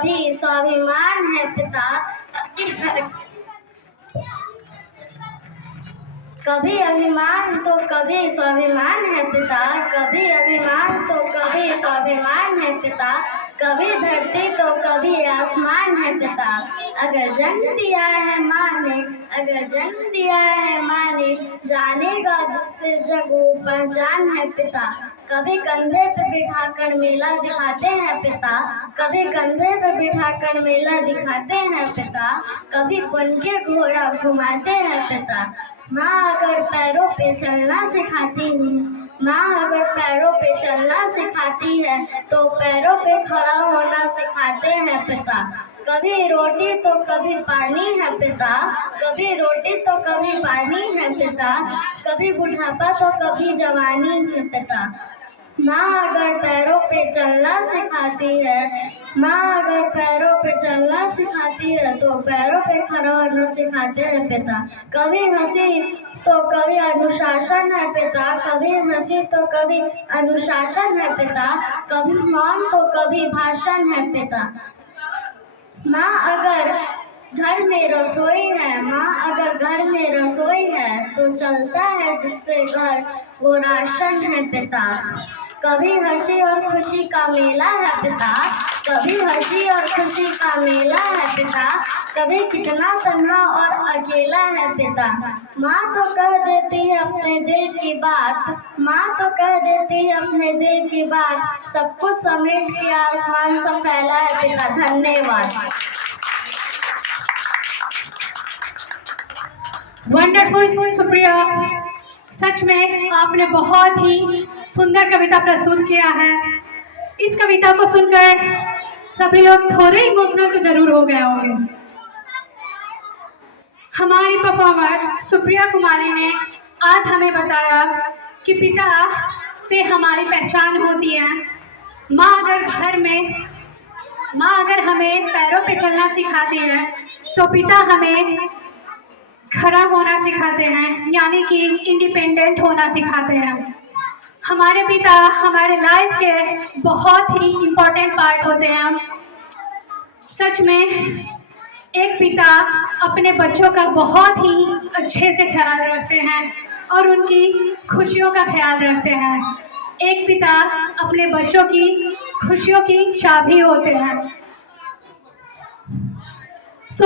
कभी स्वाभिमान है पिता, कभी अभिमान तो कभी स्वाभिमान है पिता, कभी अभिमान तो कभी स्वाभिमान है पिता, कभी धरती तो कभी आसमान है पिता। अगर जन्म दिया है माँ ने, अगर जन्म दिया है माँ ने, जानेगा जिससे जग वो पहचान है पिता। कभी कंधे पे बिठाकर मेला दिखाते हैं पिता, कभी कंधे पे बिठाकर मेला दिखाते हैं पिता, कभी बन के घोड़ा घुमाते हैं पिता। माँ अगर पैरों पे चलना सिखाती है, माँ अगर पैरों पे चलना सिखाती है तो पैरों पे खड़ा होना सिखाते हैं पिता। कभी रोटी तो कभी पानी है पिता, कभी रोटी तो कभी पानी है पिता, कभी बुढ़ापा तो कभी जवानी है पिता। माँ अगर पैरों पे चलना सिखाती है, माँ अगर पैरों पे चलना सिखाती है तो पैरों पे खड़ा होना सिखाते हैं पिता। कभी हंसी तो कभी अनुशासन है पिता, कभी हंसी तो कभी अनुशासन है पिता, कभी मौन तो कभी भाषण है पिता। माँ अगर घर में रसोई है, माँ अगर घर में रसोई है तो चलता है जिससे घर वो राशन है पिता। कभी हंसी और खुशी का मेला है पिता, कभी हंसी और खुशी का मेला है पिता, कभी कितना तन्हा और अकेला है पिता। माँ तो कह देती है अपने दिल की बात, माँ तो कह देती है अपने दिल की बात, सब कुछ समेट के आसमान सा फैला है पिता। धन्यवाद। वंडरफुल सुप्रिया, सच में आपने बहुत ही सुंदर कविता प्रस्तुत किया है। इस कविता को सुनकर सभी लोग थोड़े इमोशनल तो जरूर हो गए होंगे। हमारी परफॉर्मर सुप्रिया कुमारी ने आज हमें बताया कि पिता से हमारी पहचान होती है। माँ अगर हमें पैरों पे चलना सिखाती है तो पिता हमें खड़ा होना सिखाते हैं, यानी कि इंडिपेंडेंट होना सिखाते हैं। हमारे पिता हमारे लाइफ के बहुत ही इम्पोर्टेंट पार्ट होते हैं। सच में एक पिता अपने बच्चों का बहुत ही अच्छे से ख्याल रखते हैं और उनकी खुशियों का ख्याल रखते हैं। एक पिता अपने बच्चों की खुशियों की चाबी होते हैं।